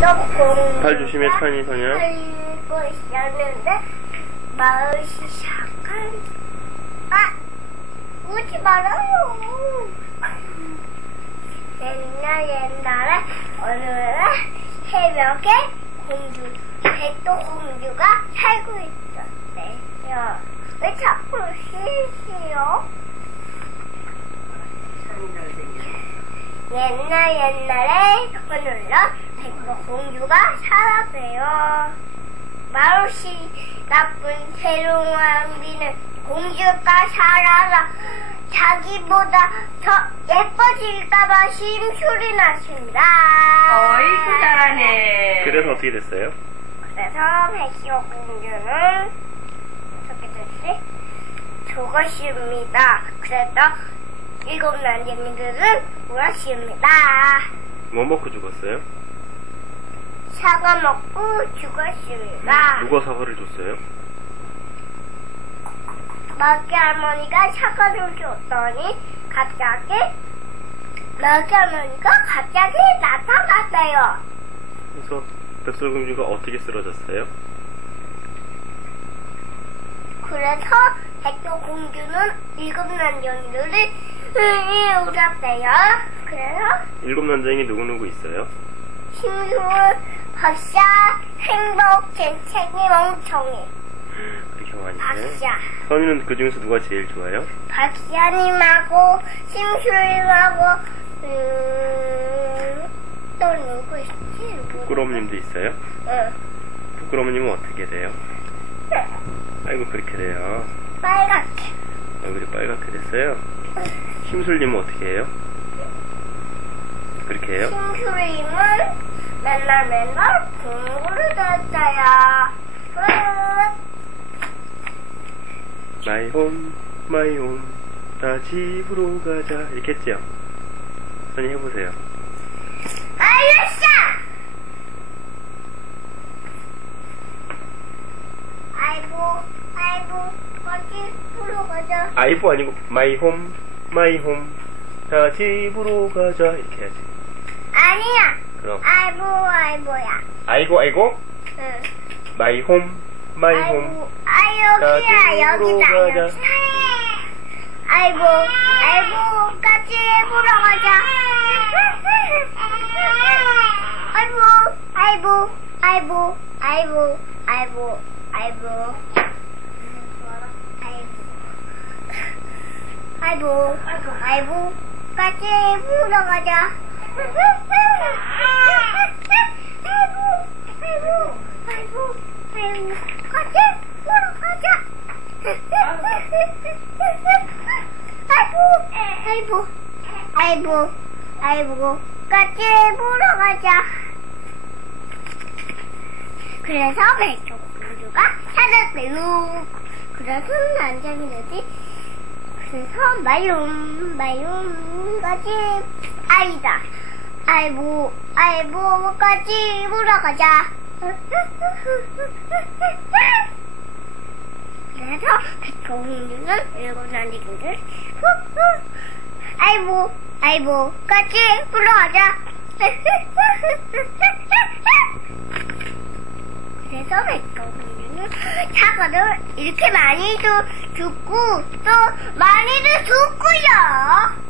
발 조심해, 찬이, 선이야. 살고 있었는데 마을이 잠깐 아 오지 말아요 옛날 옛날에 어느 날 새벽에 공주 백도 공주가 살고 있었대요 왜 자꾸 쉬시요? 옛날 옛날에 어느 날 백도 공주가 살았대요. 마루씨 나쁜 세롱왕비는 공주가 살아서 자기보다 더 예뻐질까봐 심술이 났습니다. 어이구 잘하네. 그래서 어떻게 됐어요? 그래서 백조 공주는 어떻게 됐지? 죽었습니다. 그래서 일곱 난쟁이들은 울었습니다. 뭐 먹고 죽었어요? 사과 먹고 죽었습니다. 누가 사과를 줬어요? 마키 할머니가 사과를 줬더니 갑자기 마키 할머니가 갑자기 나타났어요. 그래서 백설공주가 어떻게 쓰러졌어요? 그래서 백조 공주는 일곱 난쟁이들이 울었대요. 그래서 일곱 난쟁이 누구누구 있어요? 심술, 박샤, 행복, 재채기, 멍청이. 그렇게 많이? 박샤. 선이는 그 중에서 누가 제일 좋아요? 박사님하고 심술님하고 음, 또 누구 있지? 부끄러움님도 있어요? 응. 부끄러움님은 어떻게 돼요? 아이고 그렇게 돼요. 빨갛게. 얼굴이 빨갛게 됐어요. 심술님은 어떻게 해요? 그렇게 해요? 심술님은 맨날 맨날 공부를 했어요. 끝. 마이홈 마이홈 다 집으로 가자 이렇게 했죠? 선이 해보세요. 아이고, 아이고, 가자. 아이고 아니고 마이홈 마이홈 다 집으로 가자 이렇게 해야지. 아니야. 그럼. 아이고, 아이고야. 아이고, 아이고? 응. 마이 홈, 마이 아이고, 홈. 아, 여기야, 여기다, 여기다. 여기. 아이고, 아이고, 같이 보러 가자. 아이고, 아이고, 아이고, 아이고, 아이고, 아이고. 아이고, 아이고, 아이고, 같이 보러 가자. 아이고 아이고 아이고 아이고 같이 보러 가자. 그래서 백조 공주가 찾았대요. 그래서 난장이들이 그래서 마용 마용 같이 아이다. 아이고 아이고 같이 보러 가자. 그래서 백종류는 일곱 난리기를 아이고 아이고 같이 불러가자. 그래서 백종류는 사과를 이렇게 많이도 줍고 또 많이도 줬고요